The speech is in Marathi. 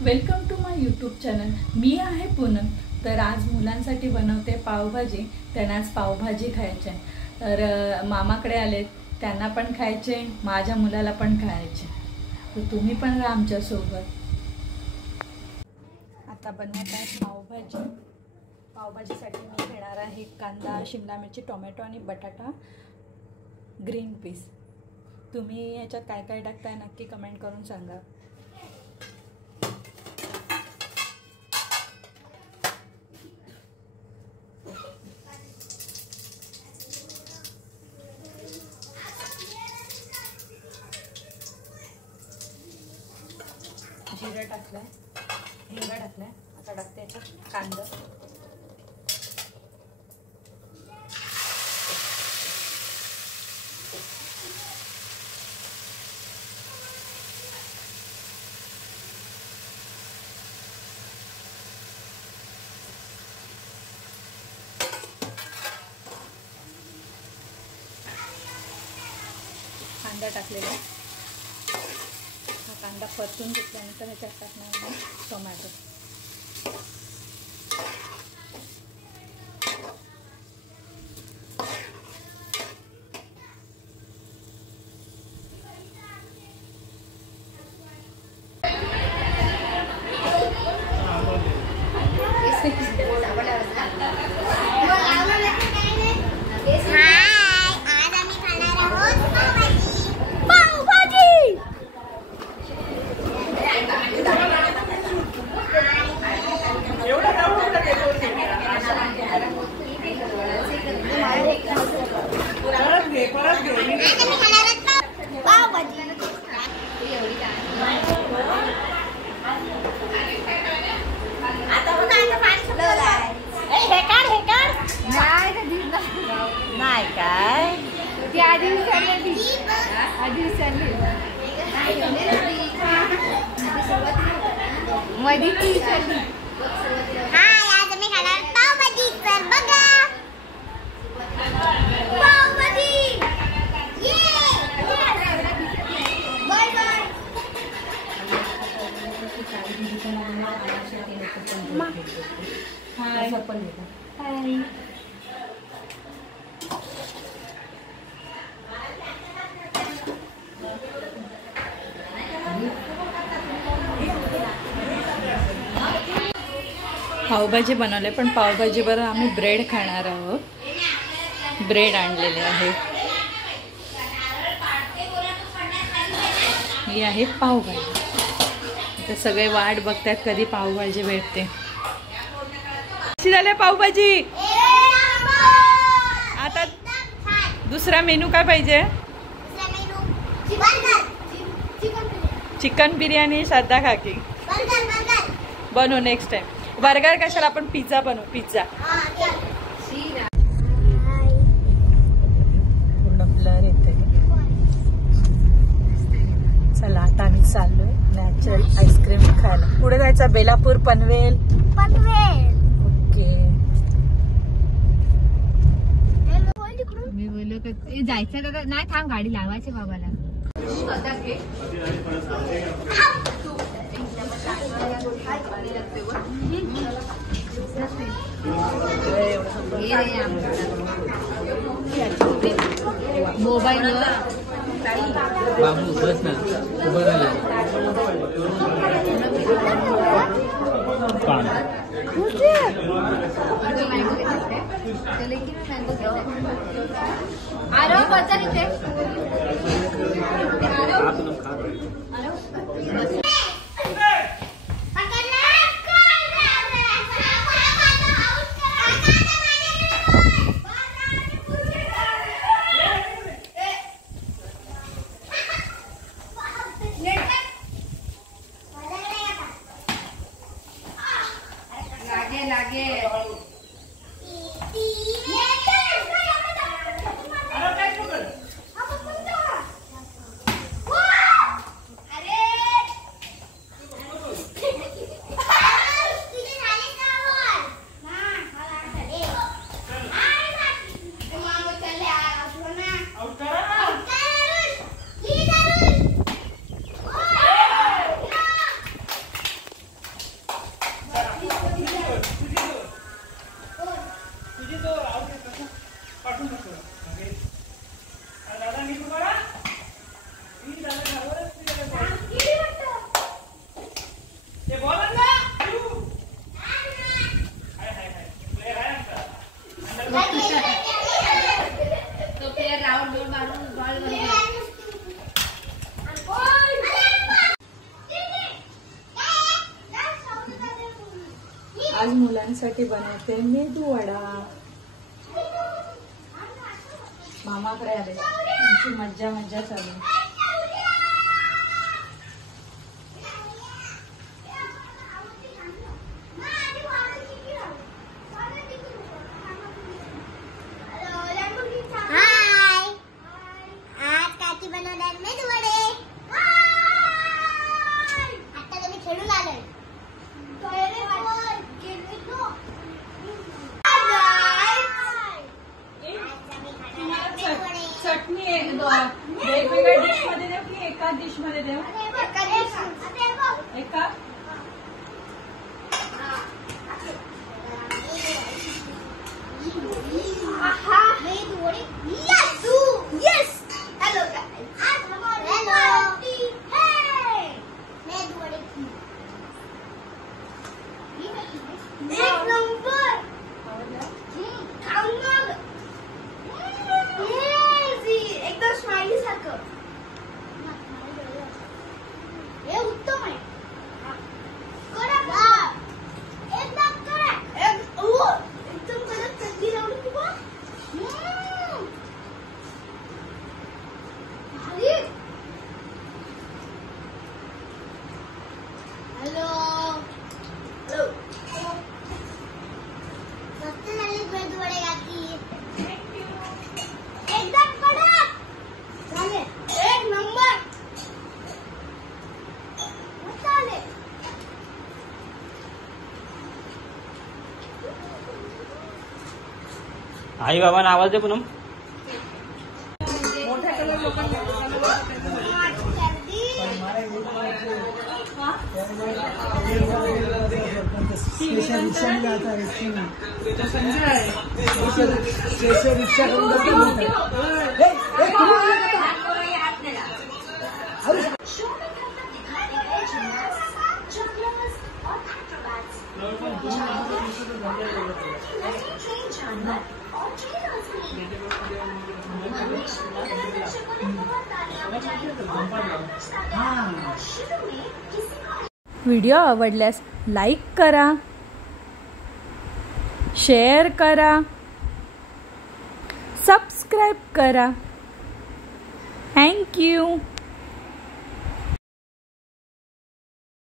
Welcome to my YouTube channel. मी आहे पूनम। तर आज मुलांसाठी बनवते पावभाजी। त्यांना आज पावभाजी खायची आहे, तर मामाकडे आले, त्यांना पण खायचे, माझ्या मुलाला पण खायचे, तर तुम्ही पण राहा आमच्या सोबत। आता बनवत आहे पावभाजी। पावभाजीसाठी मी घेणार आहे कांदा, शिमला मिरची, टोमॅटो आणि बटाटा, ग्रीन पीस। तुम्ही याच्यात काय काय टाकताय नक्की कमेंट करून सांगा। जिरा टाकलाय, हिंगा टाकलाय, आता टाकते याच्यात कांदा, कांदा टाकलेला। कांदा परतून घेतल्यानंतर ह्याच्यात टाकणार आहे टोमॅटो। नाही काय ती आधी विचारली मध्ये ती विचारली। आज मी खाणार पावभाजी, तर बघा pav bhaji. Bye bye. Hi hi. Pav bhaji बनवले, पण पावभाजी बरोबर आम्ही ब्रेड खाणार आहोत। ब्रेड आणलेले आहे। ही आहे पावभाजी। आता सगळे वाट बघतात कधी पावभाजी भेटते। कशी झाली पावभाजी? आता दुसरा मेनू काय पाहिजे? चिकन बिर्याणी। श्रद्धा काकी बनवू नेक्स्ट टाइम। बर्गर कशाला, आपण पिझ्झा बनवू। पिझ्झा पूर्ण ब्लर येते। चला आता आम्ही चाललोय नॅचरल आईस्क्रीम खायला। पुढे जायचं बेलापूर, पनवेल। ओके। मी बोललो का जायचं दादा, नाही थांब गाडी लावायची बाबाला। मोबाईल बाबू बस ना, आज मुलांसाठी बनवते मेदू वडा. मामाकडे आले, त्यांची मज्जा मज्जा चालू. चटणी वेगवेगळ्या डिश मध्ये देऊ की एका डिश मध्ये देऊ? एका आई बाबांना आवाज दे पूनम. व्हिडिओ आवडल्यास लाईक करा, शेअर करा, सबस्क्राईब करा. Thank you.